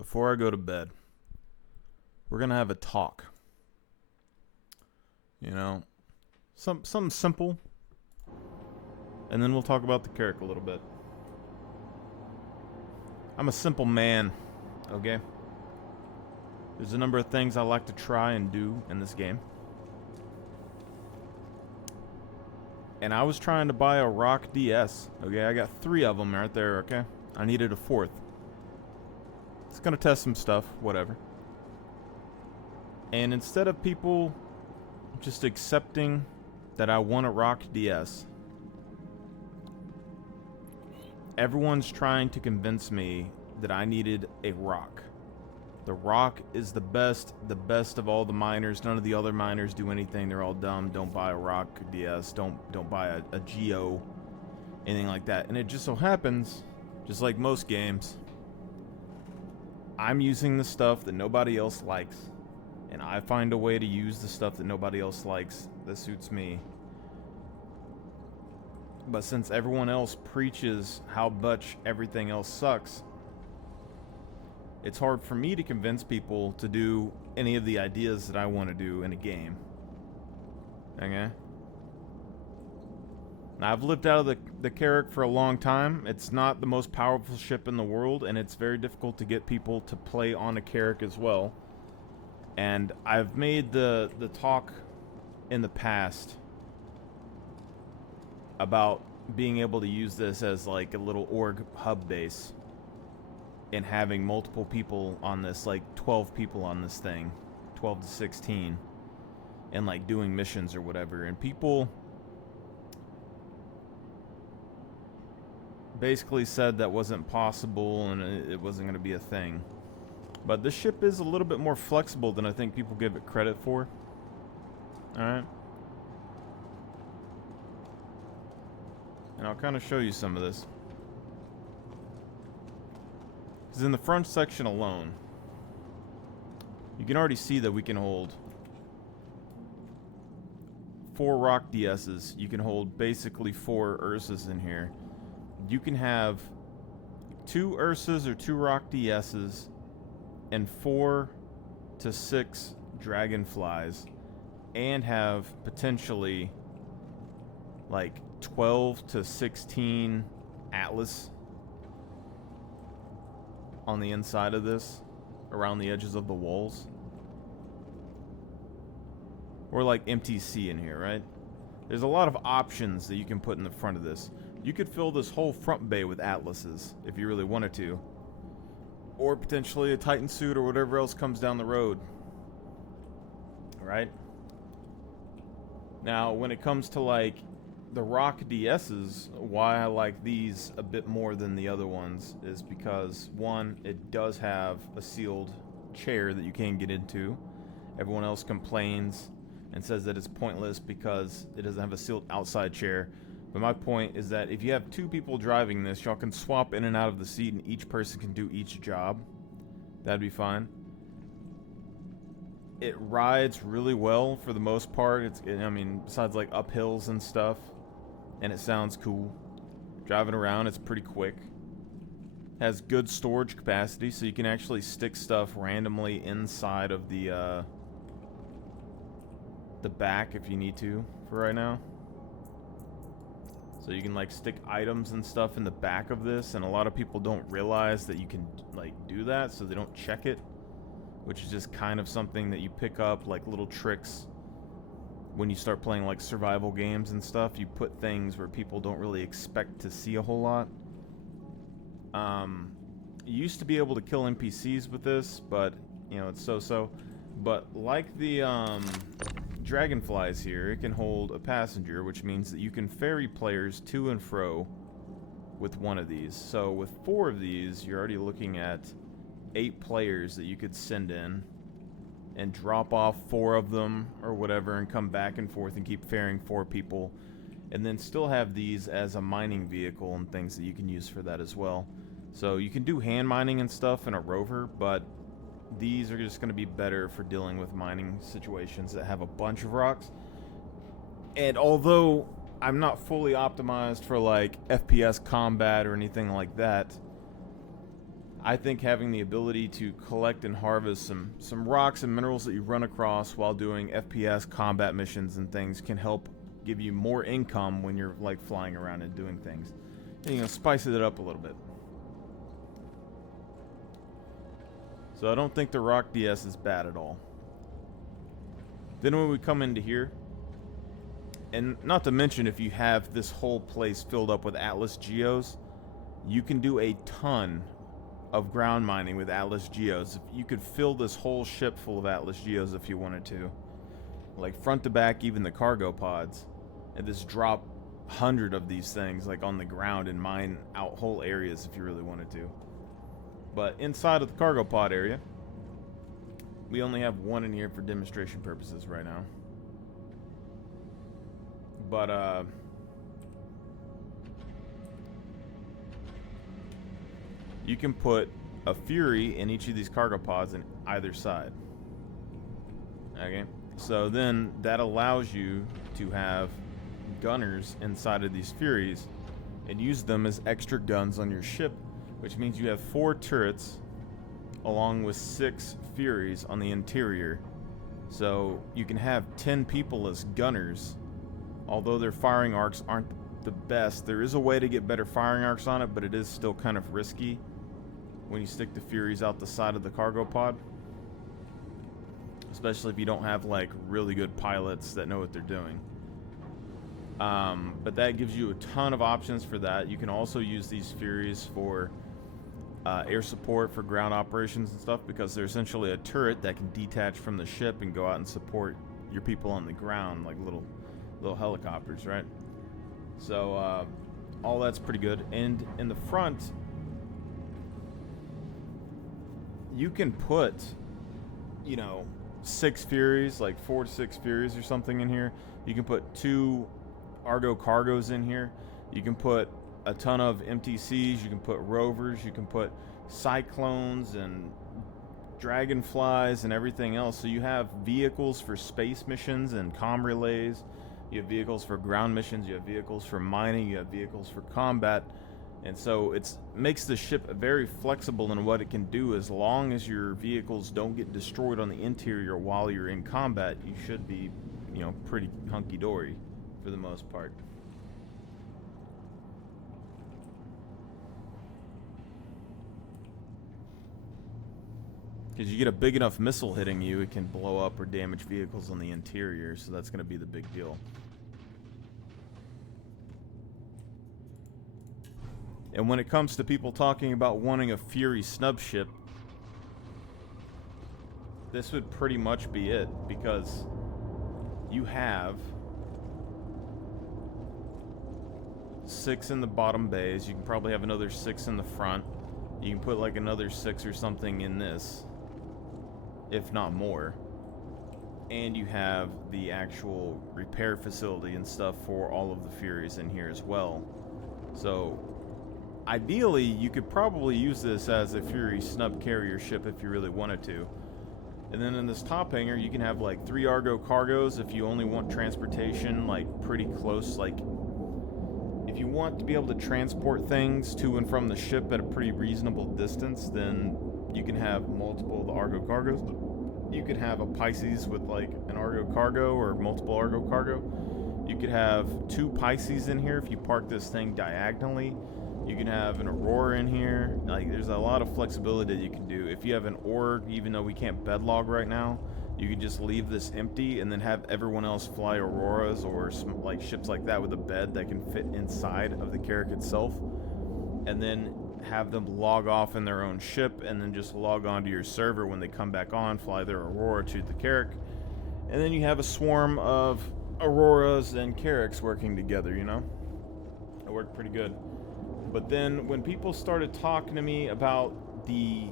before I go to bed, we're gonna have a talk. You know, something simple, and then we'll talk about the carrck a little bit. I'm a simple man, okay? There's a number of things I like to try and do in this game. And I was trying to buy a ROK DS, okay? I got 3 of them right there, okay? I needed a 4th. It's gonna test some stuff, whatever. And instead of people just accepting that I want a ROK DS, everyone's trying to convince me that I needed a ROK. The ROK is the best of all the miners. None of the other miners do anything. They're all dumb. Don't buy a ROK DS. Don't buy a Geo, anything like that. And it just so happens, just like most games, I'm using the stuff that nobody else likes, and I find a way to use the stuff that nobody else likes that suits me. But since everyone else preaches how much everything else sucks, it's hard for me to convince people to do any of the ideas that I want to do in a game. Okay? Now, I've lived out of the carrck for a long time. It's not the most powerful ship in the world, and it's very difficult to get people to play on a carrck as well. And I've made the talk in the past about being able to use this as like a little org hub base and having multiple people on this, like 12 people on this thing, 12 to 16, and like doing missions or whatever. And people basically said that wasn't possible and it wasn't going to be a thing. But this ship is a little bit more flexible than I think people give it credit for. Alright. And I'll kind of show you some of this. Because in the front section alone, you can already see that we can hold 4 ROK DS's. You can hold basically 4 Ursas in here. You can have 2 Ursas or 2 ROK DS's and 4 to 6 Dragonflies, and have potentially like 12 to 16 Atlas on the inside of this, around the edges of the walls. Or like MTC in here, right? There's a lot of options that you can put in the front of this. You could fill this whole front bay with Atlases if you really wanted to. Or potentially a Titan suit or whatever else comes down the road. Right? Now, when it comes to like the ROK DS's, why I like these a bit more than the other ones is because, one, it does have a sealed chair that you can't get into. Everyone else complains and says that it's pointless because it doesn't have a sealed outside chair. But my point is that if you have 2 people driving this, y'all can swap in and out of the seat and each person can do each job. That'd be fine. It rides really well for the most part. I mean, besides like uphills and stuff. And it sounds cool. Driving around, it's pretty quick. Has good storage capacity, so you can actually stick stuff randomly inside of the back if you need to for right now. So you can like stick items and stuff in the back of this, and a lot of people don't realize that you can like do that, so they don't check it, which is just kind of something that you pick up, like little tricks when you start playing like survival games and stuff. You put things where people don't really expect to see a whole lot. You used to be able to kill NPCs with this, but you know, it's so-so. But like the Dragonflies here, it can hold a passenger, which means that you can ferry players to and fro with one of these. So with 4 of these, you're already looking at 8 players that you could send in and drop off 4 of them or whatever and come back and forth and keep ferrying 4 people, and then still have these as a mining vehicle and things that you can use for that as well. So you can do hand mining and stuff in a rover, but these are just going to be better for dealing with mining situations that have a bunch of rocks. And although I'm not fully optimized for like FPS combat or anything like that, I think having the ability to collect and harvest some rocks and minerals that you run across while doing FPS combat missions and things can help give you more income when you're like flying around and doing things. And, you know, spice it up a little bit. So I don't think the rock DS is bad at all. Then when we come into here, and not to mention if you have this whole place filled up with Atlas Geos, you can do a ton of ground mining with Atlas Geos. You could fill this whole ship full of Atlas Geos if you wanted to. Like front to back, even the cargo pods. And just drop 100 of these things like on the ground and mine out whole areas if you really wanted to. But inside of the cargo pod area, we only have one in here for demonstration purposes right now. But you can put a Fury in each of these cargo pods in either side. Okay, so then that allows you to have gunners inside of these Furies and use them as extra guns on your ship, which means you have 4 turrets along with 6 Furies on the interior. So you can have 10 people as gunners. Although their firing arcs aren't the best, there is a way to get better firing arcs on it, but it is still kind of risky when you stick the Furies out the side of the cargo pod. Especially if you don't have like really good pilots that know what they're doing. But that gives you a ton of options for that. You can also use these Furies for air support for ground operations and stuff, because they're essentially a turret that can detach from the ship and go out and support your people on the ground like little helicopters, right? So all that's pretty good. And in the front, you can put, you know, 6 Furies, like 4 to 6 Furies or something in here. You can put 2 Argo cargos in here. You can put a ton of MTCs. You can put rovers. You can put cyclones and dragonflies and everything else. So you have vehicles for space missions and comm relays. You have vehicles for ground missions. You have vehicles for mining. You have vehicles for combat. And so it makes the ship very flexible in what it can do. As long as your vehicles don't get destroyed on the interior while you're in combat, you should be, you know, pretty hunky-dory for the most part. Because you get a big enough missile hitting you, it can blow up or damage vehicles on the interior, so that's going to be the big deal. And when it comes to people talking about wanting a Fury snub ship, this would pretty much be it, because you have 6 in the bottom bays. You can probably have another 6 in the front. You can put like another 6 or something in this, if not more. And you have the actual repair facility and stuff for all of the Furies in here as well. So ideally, you could probably use this as a Fury snub carrier ship if you really wanted to. And then in this top hangar, you can have like 3 Argo cargos if you only want transportation like pretty close. Like if you want to be able to transport things to and from the ship at a pretty reasonable distance, then you can have multiple of the Argo cargos. You could have a Pisces with like an Argo cargo or multiple Argo cargo. You could have 2 Pisces in here if you park this thing diagonally. You can have an Aurora in here. Like, there's a lot of flexibility that you can do. If you have an Org, even though we can't bedlog right now, you can just leave this empty and then have everyone else fly Auroras or some, like ships like that with a bed that can fit inside of the carrck itself, and then have them log off in their own ship and then just log on to your server when they come back on, fly their Aurora to the carrck, and then you have a swarm of Auroras and carracks working together, you know? It worked pretty good. But then when people started talking to me about the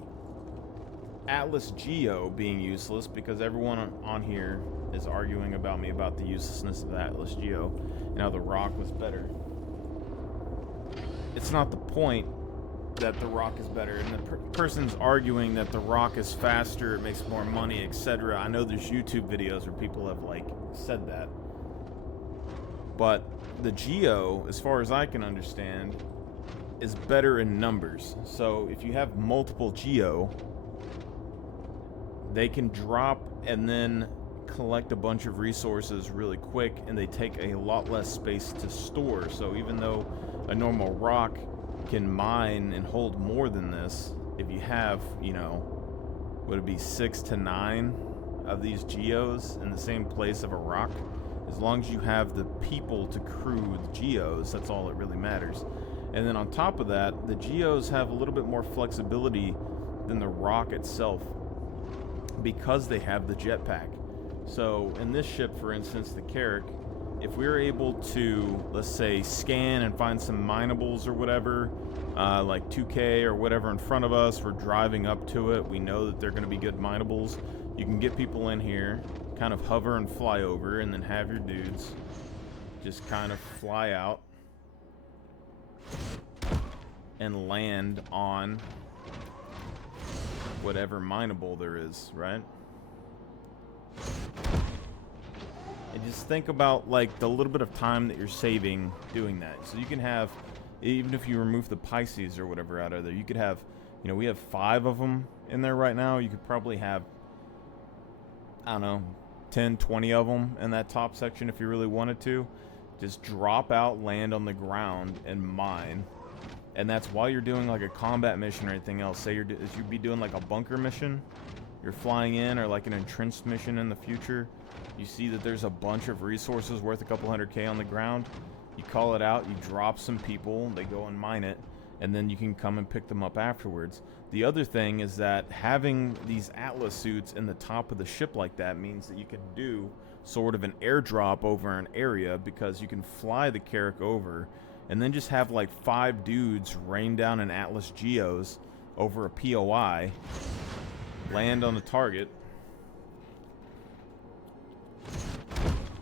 Atlas Geo being useless, because everyone on here is arguing about me about the uselessness of the Atlas Geo and how the Rock was better. It's not the point that the Rock is better, and the person's arguing that the Rock is faster, it makes more money, etc. I know there's YouTube videos where people have like said that. But the Geo, as far as I can understand, is better in numbers. So if you have multiple geo, they can drop and then collect a bunch of resources really quick, and they take a lot less space to store. So even though a normal rock can mine and hold more than this, if you have, you know, would it be 6 to 9 of these geos in the same place of a rock, as long as you have the people to crew the geos, that's all that really matters. And then on top of that, the geos have a little bit more flexibility than the rock itself because they have the jetpack. So in this ship, for instance, the Carrack, if we were able to, let's say, scan and find some minables or whatever, like 2K or whatever in front of us, we're driving up to it, we know that they're going to be good minables, you can get people in here, kind of hover and fly over, and then have your dudes just kind of fly out and land on whatever mineable there is, right? And just think about like the little bit of time that you're saving doing that. So you can have, even if you remove the Pisces or whatever out of there, you could have, you know, we have 5 of them in there right now. You could probably have, I don't know, 10, 20 of them in that top section if you really wanted to. Just drop out, land on the ground, and mine. And that's while you're doing like a combat mission or anything else. Say you'd be doing like a bunker mission, you're flying in, or like an entrenched mission in the future. You see that there's a bunch of resources worth a couple 100K on the ground. You call it out, you drop some people, they go and mine it, and then you can come and pick them up afterwards. The other thing is that having these Atlas suits in the top of the ship like that means that you can do sort of an airdrop over an area, because you can fly the Carrack over and then just have like 5 dudes rain down an Atlas Geos over a POI, land on the target,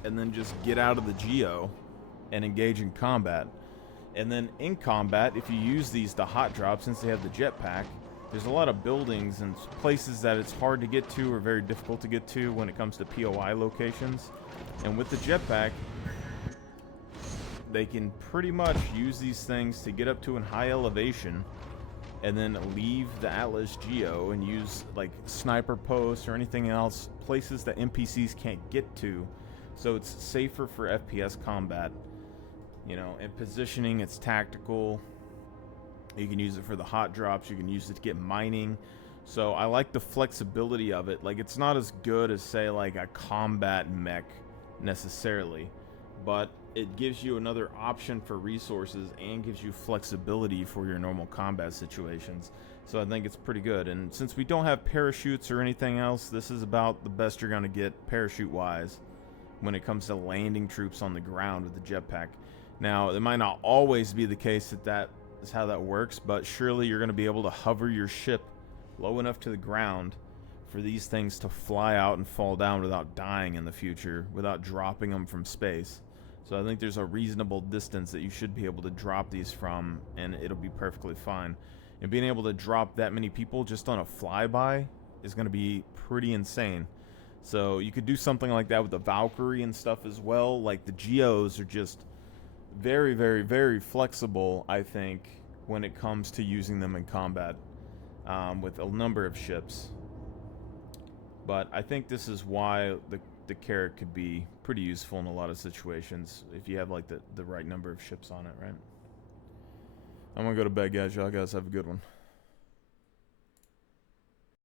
and then just get out of the Geo and engage in combat. And then in combat, if you use these to hot drop, since they have the jetpack, there's a lot of buildings and places that it's hard to get to or very difficult to get to when it comes to POI locations. And with the jetpack, they can pretty much use these things to get up to a high elevation and then leave the Atlas Geo and use like sniper posts or anything else, places that NPCs can't get to. So it's safer for FPS combat, you know, and positioning, it's tactical. You can use it for the hot drops, you can use it to get mining. So I like the flexibility of it. Like, it's not as good as, say, like a combat mech necessarily, but it gives you another option for resources and gives you flexibility for your normal combat situations. So I think it's pretty good. And since we don't have parachutes or anything else, this is about the best you're going to get parachute wise when it comes to landing troops on the ground with the jetpack. Now, it might not always be the case that that is how that works, but surely you're going to be able to hover your ship low enough to the ground for these things to fly out and fall down without dying in the future, without dropping them from space. So I think there's a reasonable distance that you should be able to drop these from, and it'll be perfectly fine. And being able to drop that many people just on a flyby is going to be pretty insane. So you could do something like that with the Valkyrie and stuff as well. Like, the Geos are just very, very, very flexible, I think, when it comes to using them in combat with a number of ships. But I think this is why the Carrck could be pretty useful in a lot of situations if you have like the right number of ships on it, right? I'm gonna go to bed, guys. Y'all guys have a good one.